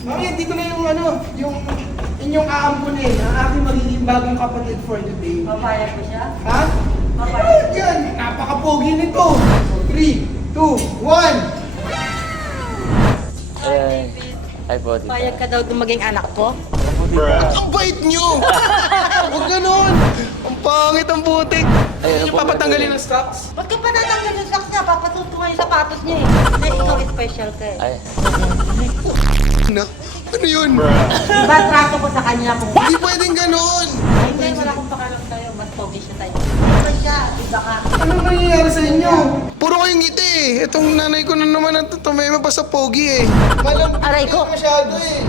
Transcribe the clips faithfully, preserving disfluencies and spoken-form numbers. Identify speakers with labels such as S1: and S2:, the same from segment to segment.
S1: Mamaya, dito na yung ano, yung inyong aampunin, ang aking magiging bagong kapatid for today.
S2: Papayag ko siya?
S1: Ha?
S2: Papayag.
S1: Ah, yan, napaka-pogi nito. three, two, one.
S3: Ay, ay po, tita.
S2: Papayag ka daw kung maging anak ko?
S1: Ang bait nyo! Huwag ganon! Ang pangit ang butik!
S3: Ay, ano
S1: Hindi
S3: po,
S1: papatanggalin
S3: ano?
S1: ang stocks?
S2: Ba't ka pa natanggal yung socks niya? Papasuot ko nga yung sapatos niya eh. Na ikaw special ka eh.
S3: Ay,
S1: Na, ano yun?
S2: Diba trato ko sa kanya kung...
S1: Hindi pwedeng ganon!
S2: Ay, hindi, wala akong pakalam sa'yo. Mas pogi siya tayo. Ito siya, iba ka.
S1: Anong nangyayari sa inyo? Puro kayong ngiti eh. Itong nanay ko na naman ang tumema pa sa pogi eh. Malam,
S2: Aray ko.
S1: masyado eh.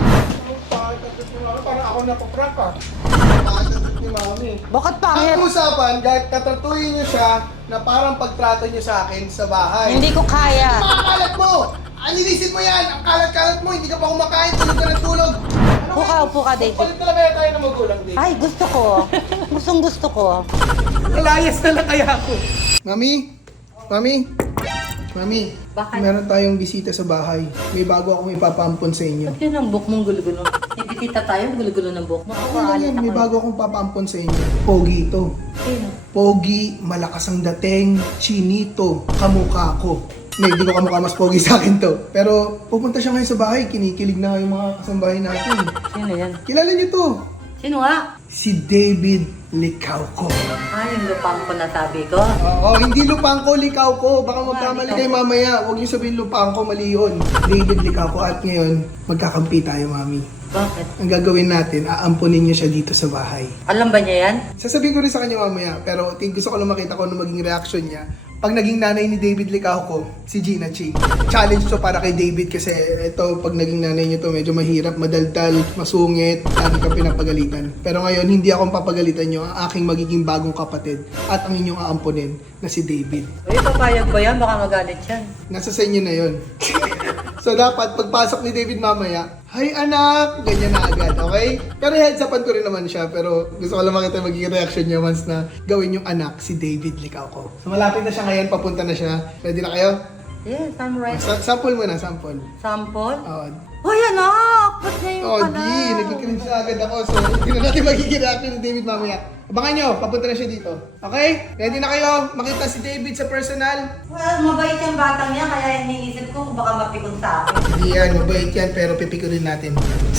S1: Parang ako napaprank ah. Ni mami.
S2: Bakit pangit?
S1: Ang usapan, dahil tatratuhin niyo siya na parang pagtrato niyo sa akin sa bahay.
S2: Hindi ko kaya.
S1: Mga kalat mo! Anilisin mo yan! Ang kalat-kalat mo! Hindi ka pa kumakain! Tulog ka ng tulog! Ano
S2: Upo ka,
S1: kaya?
S2: upo ka, David.
S1: Palit na lang kaya tayo ng magulang, David.
S2: Ay, gusto ko. Gustong gusto ko.
S1: Nalayas na lang kaya ako. Mami? Mami? Mami?
S2: Bakit?
S1: Meron tayong bisita sa bahay. May bago akong ipapampon sa inyo.
S2: Ba't yun ang book mong gulo-gulo? Ibisita tayo, gulo-gulo ng book mo.
S1: Ano lang yan? May bago akong papampon sa inyo. Pogi ito.
S2: Sino?
S1: Pogi, malakas ang dating, chinito, kamukha ko. May hindi ko kamukha mas pogi sa akin to. Pero pupunta siya ngayon sa bahay, kinikilig na yung mga kasambahay natin.
S2: Sino yan?
S1: Kilala niyo to?
S2: Sino nga?
S1: Si David Licauco.
S2: Ah, yung lupang ko nasabi ko.
S1: Oo, hindi lupang ko, likaw ko. Baka magkamali kayo mamaya. Huwag niyo sabihin lupang ko, mali yun. David Licauco. At ngayon, magkakampi tayo, mami.
S2: Bakit?
S1: Ang gagawin natin, aampunin niyo siya dito sa bahay.
S2: Alam ba niya yan?
S1: Sasabihin ko rin sa kanya mamaya, pero ting- gusto ko lang makita kung ano maging reaction niya. Pag naging nanay ni David Licauco, si Gina Chi. Challenge to para kay David kasi ito, pag naging nanay niyo to, medyo mahirap, madaldal, masungit, lagi ka pinapagalitan. Pero ngayon, hindi akong papagalitan niyo, ang aking magiging bagong kapatid at ang inyong aampunin na si David.
S2: Uy, papayag ba yan? Baka magalit yan.
S1: Nasa sa inyo na yon. So dapat pagpasok ni David mamaya, "Hi anak!" Ganyan na agad, okay? Pero heads upan ko rin naman siya, pero gusto ko lang makita yung magiging reaction niya once na gawin yung anak si David Licauco. So malapit na siya ngayon, papunta na siya. Ready na kayo?
S2: Yes, I'm ready.
S1: Sa- sample muna, sample.
S2: Sample?
S1: Oo.
S2: Hoy, anak! Ba't ngayon
S1: Oh,
S2: ka na?
S1: di, nagkikinig siya agad ako. So, hindi na natin magiging reaction ni David mamaya. Abangan nyo, papunta na siya dito. Okay? Ready na kayo? Makita si David sa personal?
S2: Well, mabait yung batang niya, kaya iniisip ko kung baka mapikon sa akin.
S1: Hindi yan, mabait yan, pero pipikurin natin.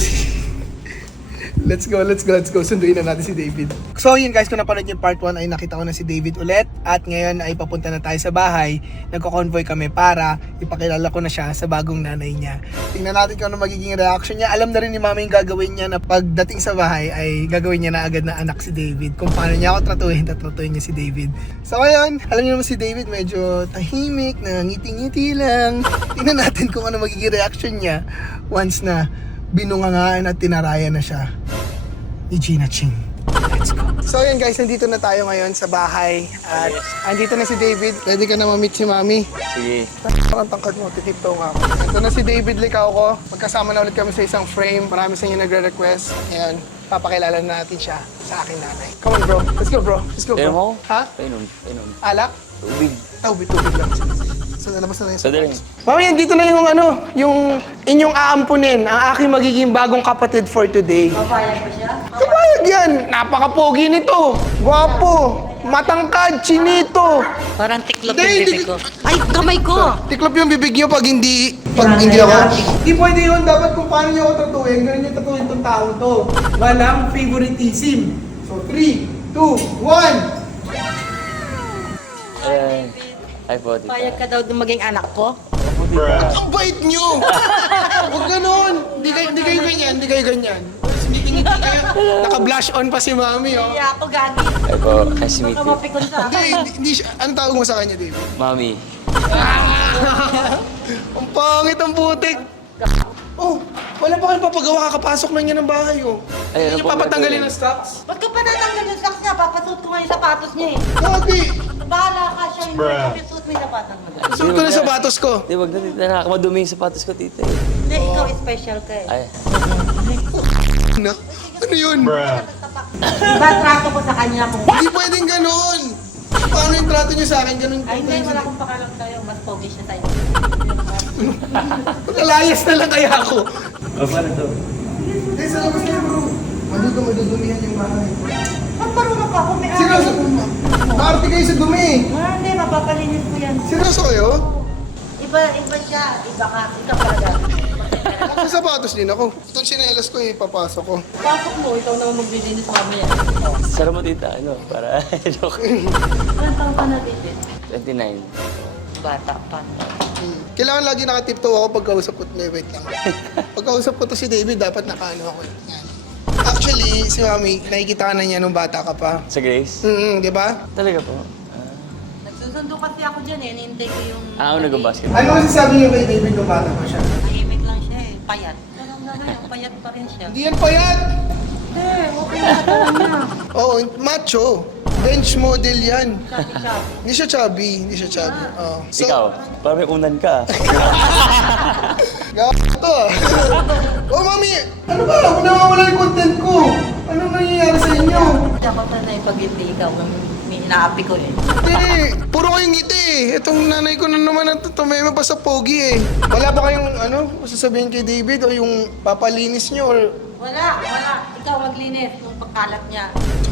S1: Let's go, let's go, let's go. Sunduin na natin si David. So yun guys, kung napanood yung part one ay nakita ko na si David ulit. At ngayon ay papunta na tayo sa bahay. Nagko-convoy kami para ipakilala ko na siya sa bagong nanay niya. Tingnan natin kung ano magiging reaction niya. Alam na rin ni mama yung gagawin niya na pagdating sa bahay ay gagawin niya na agad na anak si David. Kung paano niya ako tratuhin, tatratuhin niya si David. So ngayon, alam niyo naman si David medyo tahimik, nangiti-ngiti lang. Tingnan natin kung ano magiging reaction niya once na binungangaan at tinarayan na siya ni Gina Ching. Let's go. So yun guys, nandito na tayo ngayon sa bahay at andito na si David. Ready ka na ma-meet si Mami?
S3: sige.
S1: Parang tangkad mo, titiptoe nga ako. Ito na si David Licauco. Magkasama na ulit kami sa isang frame. Marami sa inyo nagre-request. Ngayon, papakilala na natin siya sa aking nanay. Come on bro, let's go bro. Let's go
S3: Painom
S1: bro.
S3: ako?
S1: Ha?
S3: Painom, painom.
S1: Alak?
S3: Tubig.
S1: Tubig, tubig lang. So lalabas na lang yung
S3: Pwede rin.
S1: Mami, dito na yung ano, yung inyong aampunin, ang aking magiging bagong kapatid for today.
S2: Papayag ko siya?
S1: Kabayag yan! Napaka-pogi nito! Gwapo! Matangkad! Chinito!
S2: Parang tiklop
S1: Hindi,
S2: yung
S1: hindi
S2: bibig ko. Ay, kamay ko!
S1: Tiklop yung bibig niyo pag hindi, pag hindi ako. Hindi pwede yun. Dapat kung paano niyo ako tatuin, ganun yung tatuin tong taong to. Walang favoritism. So, three, two, one!
S3: Ay, ay po, tita.
S2: Papayag ka daw kung maging anak ko?
S1: Ang bait niyo! Huwag ganun! Hindi kayo, hindi kayo ganyan, hindi kayo ganyan. Ngiti-ngiti kayo. Naka-blush on pa si Mami, oh.
S2: Kaya ako gagi.
S3: Ay po, nice to meet
S2: Baka
S3: you.
S2: mapikon sa
S1: Hindi,
S2: akin.
S1: hindi, hindi siya. Anong tawag mo sa kanya, David?
S3: Mami.
S1: Ang pangit ang butik. Oh, wala pa kayong papagawa, kakapasok na niya ng bahay, oh.
S3: Ay, ano
S1: Hindi niyo
S3: po
S1: papatanggalin
S3: gagawin?
S1: ang stocks?
S2: Ba't ka pa natanggal yung socks niya? Papasuot ko nga yung sapatos niya eh.
S1: Dati,
S2: Bahala ka siya, hindi ko suot mo yung sapatos mo.
S1: suot ko na sa batos ko.
S3: Di, wag na, tita. Nakakamadumi yung sapatos ko, tita. eh.
S2: Hindi, ikaw special ka eh.
S3: Ay,
S1: Na, ano yun?
S2: Diba trato ko sa kanya kung...
S1: Hindi pwedeng ganon. Paano yung trato niyo sa akin? Ganun.
S2: Ay, hindi, wala akong pakalam sa'yo. Mas pogi siya tayo.
S1: Nalayas na lang kaya ako.
S3: O, paano to?
S1: Eh, sa labas na bro. Madudum, madudumihan yung bahay.
S2: Ba't marunong ka? Kung may
S1: Seryoso? Maarte kayo sa dumi.
S2: Ah, hindi, mapapalinis ko yan.
S1: Seryoso kayo?
S2: Iba, iba siya. Iba ka. Ikaw pala.
S1: Sa sapatos din ako. Itong sinelas ko, ipapasok ko.
S2: Pasok mo, ikaw naman maglilinis mamaya.
S3: Sara mo tita, ano, para joke.
S2: Ilan taon ka na, David?
S3: twenty-nine.
S2: Bata pa.
S1: Hmm. Kailangan lagi nakatiptoe ako pagkausap ko. May wait lang. Pagkausap ko to si David, dapat nakaano ako. Yan. Actually, si Mami, nakikita ka na niya nung bata ka pa.
S3: Sa Grace?
S1: Mm, di ba?
S3: Talaga po.
S2: Nagsusundo kasi ako dyan eh. Nihintay ko yung...
S3: Ah, ako nag-basketball.
S1: Ano kasi sabi niyo kay David nung bata pa siya?
S2: Tahimik lang siya eh. Payat. Ganun na ngayon. Payat pa rin siya.
S1: Hindi yan payat!
S2: Hindi, okay na katawan niya.
S1: Oo, macho. Bench model yan.
S2: Sabi-sabi.
S1: Hindi siya chubby, hindi siya chubby. Oo. So,
S3: Ikaw, parang may unan ka.
S1: gawa to ah. Oh, Mami! Ano ba? Nawawala yung content ko. Anong nangyayari sa inyo?
S2: Dapat na na ipag-hindi ikaw. May inaapi ko eh.
S1: Hindi, puro kayong ngiti eh. Itong nanay ko na naman at tumema pa sa pogi eh. Wala ba kayong ano, sasabihin kay David o yung papalinis niyo or...
S2: Wala, wala. Ikaw maglinis ng pagkalat niya.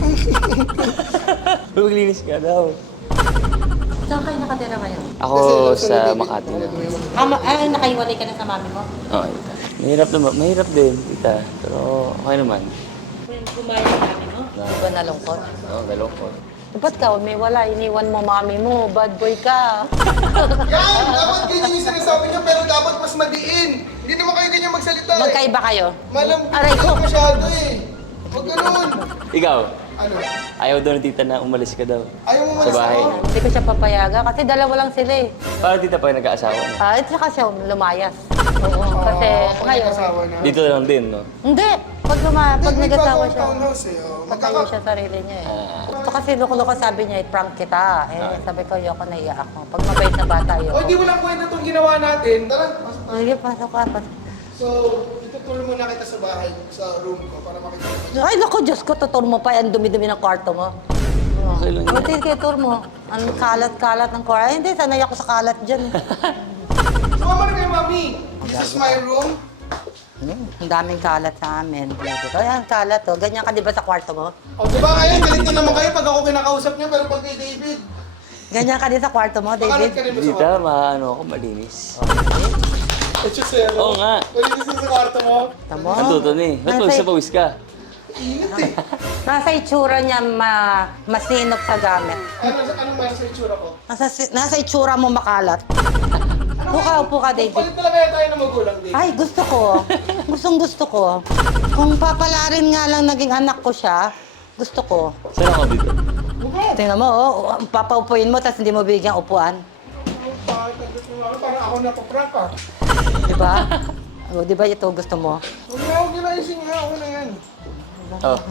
S3: Maglinis ka daw.
S2: Saan kayo nakatira ngayon?
S3: Ako
S1: Kasi
S3: sa
S1: David,
S3: Makati na.
S2: Ah, ma- ah, nakaiwalay ka na sa mami mo?
S3: Oo, tita. Mahirap naman. Mahirap din, tita. Pero okay naman.
S2: Kung kumain ng mami mo?
S3: Di
S2: ba nalungkot?
S3: Oo, dalawang ko.
S2: Ba't ka? May wala. Iniwan mo mami mo. Bad boy ka.
S1: Yan! Dapat ganyan yung sinasabi niyo pero dapat mas madiin. Hindi naman kayo ganyan magsalita eh.
S2: Magkaiba kayo?
S1: Malam,
S2: Aray ko.
S1: masyado eh. Huwag ganun.
S3: Ikaw,
S1: Ano?
S3: ayaw daw ng tita na umalis ka daw.
S1: Ayaw mo
S3: Sa
S1: malas
S3: bahay.
S1: ako?
S2: Hindi ko siya papayaga kasi dalawa lang sila eh.
S3: Para tita pa nag-aasawa na.
S2: Ah, ito kasi siya lumayas. Oo, kasi
S1: Oo,
S2: ngayon.
S1: nag-asawa na.
S3: Dito lang din, no?
S2: Hindi. Pag, luma, pag
S1: May
S2: nag-asawa
S1: bagong
S2: siya,
S1: townhouse eh. Oh.
S2: patayo
S1: Magkaka-
S2: siya sarili niya eh.
S3: Ah.
S2: Ito kasi loko-loko sabi niya, i-prank kita. Eh, sabi ko, ayoko na iyak ako. Pag mabait na bata,
S1: Oh,
S2: ayoko.
S1: di mo lang kwenta itong ginawa natin. Tara, pasok.
S2: Sige, pasok ka. Pasok.
S1: So, itutulong muna kita sa bahay, sa room ko, para makita mo.
S2: Ay, naku, Diyos ko, tutur mo pa. Ang dumi-dumi ng kwarto mo.
S3: Okay lang
S2: Buti kay tour mo. Ang kalat-kalat ng kwarto. Ay, hindi, sanay ako sa kalat dyan.
S1: Sumama na kayo, Mami. This is my room.
S2: Ang daming kalat sa amin. Ay, ang kalat to. Ganyan ka di ba sa kwarto mo?
S1: O, di ba ngayon, galit na naman kayo pag ako kinakausap niya, pero pag kay David,
S2: Ganyan ka din sa kwarto mo,
S1: makalat
S2: David?
S1: ka rin ba sa
S3: Tita, maano ako, malinis.
S1: Echosero.
S3: Oo nga.
S1: Malinis na sa kwarto mo.
S2: Tamo?
S3: Natuto na eh. Ba't
S2: Nasa-
S3: magsapawis ka?
S1: Init eh.
S2: Nasa itsura niya ma masinop sa gamit.
S1: Ano, anong meron sa itsura ko?
S2: Nasa, nasa itsura mo makalat. Upo ka, upo ka, David.
S1: Palit talaga tayo ng magulang, David.
S2: Ay, gusto ko. Gustong gusto ko. Kung papalarin nga lang naging anak ko siya, gusto ko.
S3: Saan ako dito?
S2: Tingnan mo, oh, papaupuin mo, tapos hindi mo bigyan upuan.
S1: Ang pangit ang gusto mo. Parang ako napaprank ah.
S2: Di ba? O, di ba ito gusto mo?
S1: Huwag na, huwag na ising nga. Ako na yan.
S3: Oh,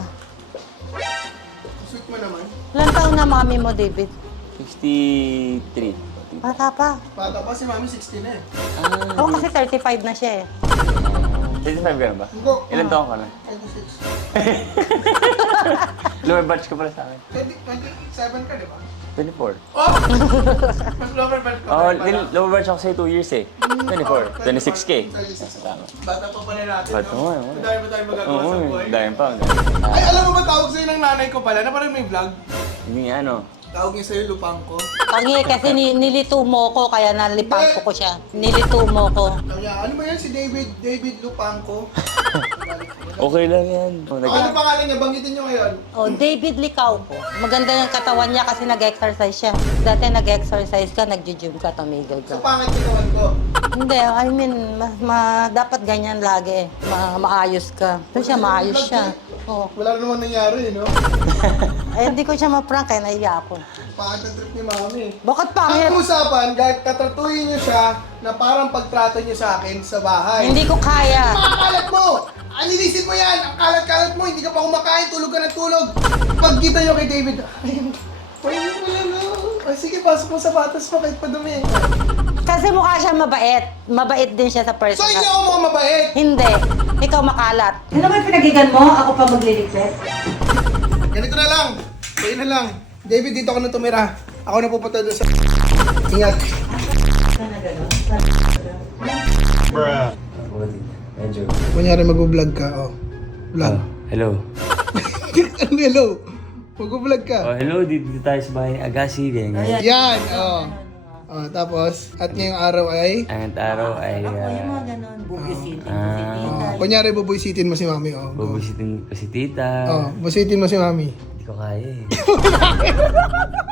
S1: Sweet mo naman.
S2: Ilan taon na mami mo, David?
S3: fifty-three.
S2: Bata pa.
S1: Bata pa si Mami, sixteen na eh.
S3: Ah,
S2: Oo, kasi thirty-five na siya eh.
S3: thirty-five ka na ba?
S1: Hindi.
S3: Ilan taon ka na?
S1: twenty-six.
S3: Lower batch ka pala sa akin.
S1: twenty, twenty-seven ka, di ba?
S3: twenty-four.
S1: Oh! Mas lower belt ka
S3: Oh,
S1: pa rin pala.
S3: lower batch ako sa'yo two years eh. twenty-four. twenty-six K.
S1: twenty-six.
S3: Tama.
S1: Bata pa pala natin,
S3: Bata
S1: no?
S3: nga, oo.
S1: Madami pa tayo magagawa
S3: Oo,
S1: sa buhay.
S3: dahil pa.
S1: Ay, alam mo ba tawag sa'yo ng nanay ko pala? Na parang may vlog.
S3: Hindi nga ano.
S1: Tawag niya sa'yo lupang ko.
S2: Pagi, kasi ni, nilito mo ko, kaya nalipangko ko siya. Nilito mo ko.
S1: Sabi niya, ano ba yan si David? David Lupangko?
S3: Okay lang yan. Oh,
S1: Ano
S3: nag-
S1: pangalan niya? Banggitin niyo ngayon.
S2: Oh, David Licauco. Maganda yung katawan niya kasi nag-exercise siya. Dati nag-exercise ka, nag-gym ka, tumigil
S1: So,
S2: ka.
S1: pangit katawan ko.
S2: Hindi, I mean, ma, ma- dapat ganyan lagi. Ma, maayos ka. Ito siya, maayos siya. Oh.
S1: Wala naman nangyari, no?
S2: Ay, hindi ko siya ma-prank, kaya naiya ako.
S1: Pangit ang trip ni Mami.
S2: Bakit
S1: Ang
S2: pangit?
S1: usapan, kahit tatratuhin niyo siya na parang pagtrato niyo sa akin sa bahay.
S2: Hindi ko kaya.
S1: Ang kalat mo! Anilisin mo yan! Ang kalat-kalat mo! Hindi ka pa kumakain, tulog ka na tulog! Pagkita niyo kay David, ayun, ayun, wala na. Ay, sige, pasok mo sa batas mo kahit padumi.
S2: Kasi mukha siya mabait. Mabait din siya sa
S1: So,
S2: personal.
S1: hindi ako mga mabait!
S2: Hindi. Ikaw makalat.
S4: Ano ba yung pinagigan mo? Ako pa magliligpit?
S1: Ganito na lang. Kayo na lang. David, dito ako na tumira. Ako na pupunta doon sa... Ingat.
S4: Sana gano'n?
S3: Medyo.
S1: Kunyari mag-vlog ka, oh. Vlog.
S3: Oh, hello.
S1: Ano hello? Mag-vlog ka.
S3: Oh, hello. Dito, dito tayo sa bahay ni Agassi. Ganyan.
S1: Yan, oh. Oh, tapos, at ngayong araw ay,
S3: Ang araw ay...
S2: Ako yung
S3: Uh,
S2: mga ganon. Bubusitin ko si
S3: Ah.
S2: tita.
S1: oh, kunyari bubuysitin mo si mami, oh. Go.
S3: bubusitin ko si tita.
S1: Oh, busitin mo si mami.
S3: Hindi ko kaya eh.